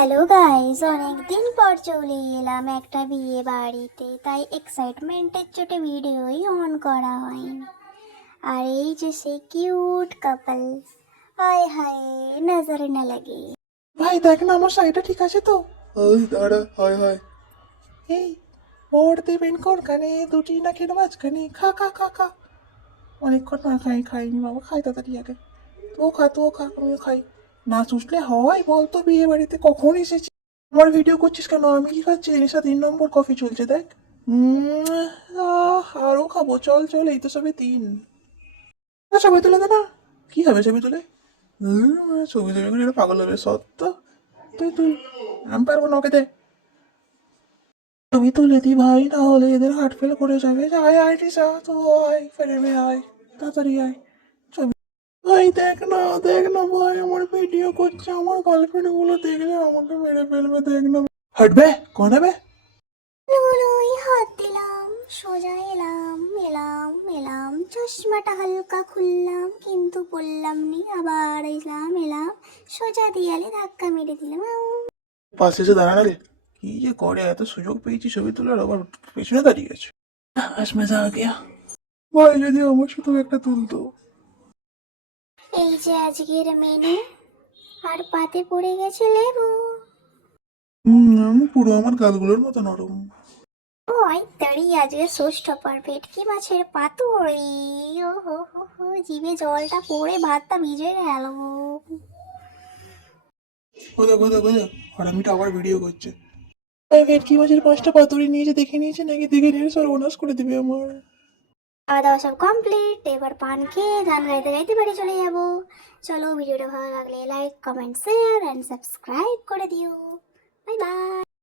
Hello guys, অনেকদিন পর চলে এলাম একটা বিয়ে বাড়িতে, তাই এক্সাইটমেন্টের চোটে ভিডিওই অন করা হয়নি। আর এই যে সে কিউট কাপল, হায় হায় নজরে না লাগে। ভাই দেখ না আমার শাড়িটা ঠিক আছে তো? ওই দাঁড়া, হয় হয়। এই বর দেবেন কোনখানে, দুটি নাকের মাঝখানে, খা খা খা খা। অনেকক্ষণ না খাইনি বাবা, খাই তাড়াতাড়ি আগে। তুও খা আমিও খাই। না চুষলে হয় বলতো, বিয়ে বাড়িতে কখন এসেছি? আমার ভিডিও করছিস কেন? আমি কি খাচ্ছি? এলিসা 3 নম্বর কফি চলছে দেখ। আরো খাবো, চল চল, এই তো সবে 3। ছবি তুলে দে না। কি হবে ছবি তুলে? ছবি তুলে করে পাগল হবে সত্য। তুই আমি পারবো না, ওকে দে। ছবি তুলে দি ভাই, না হলে এদের হার্ট ফেল করে যাবে। আয় আয় রিসা, তো আয় ফেরে আয়, তাড়াতাড়ি আয়। ছবি ভাই দেখ না ভাই, আমার ভিডিও করছে, আমার গার্লফ্রেন্ড গুলো দেখলে আমাকে মেরে ফেলবে, দেখ না। হাঁটবে কোন হবে? লুলুই হাত দিলাম, সোজা এলাম এলাম এলাম, চশমাটা হালকা খুললাম কিন্তু পড়লাম নি, আবার এলাম সোজা দিয়ালে ধাক্কা মেরে দিলাম। পাশে এসে দাঁড়ানো রে। কি যে করে, এত সুযোগ পেয়েছি ছবি তোলার, আবার পেছনে দাঁড়িয়ে গেছে। আজ মজা আ গিয়া। ভাই যদি আমার সাথেও একটা তুলতো। এই যে আজকের মেনু, আর পাতে পড়ে গেছে লেবু। আমি পুরো আমার গালগুলোর মতো নরম। ওই তাড়ি আজকে ষষ্ঠ ভেটকি মাছের পাতুরি। ও হো জিভে জলটা পড়ে ভাতটা ভিজে গেল। খোঁজা হারামিটা আবার ভিডিও করছে। এই ভেটকি মাছের 5টা পাতুরি নিয়েছে, দেখে নিয়েছে নাকি? দেখে নিয়ে সর্বনাশ করে দিবে আমার। খাওয়া দাওয়া সব কমপ্লিট, এবার পান খেয়ে গান গাইতে গাইতে বাড়ি চলে যাবো। চলো, ভিডিওটা ভালো লাগলে like comment share and subscribe করে দিও।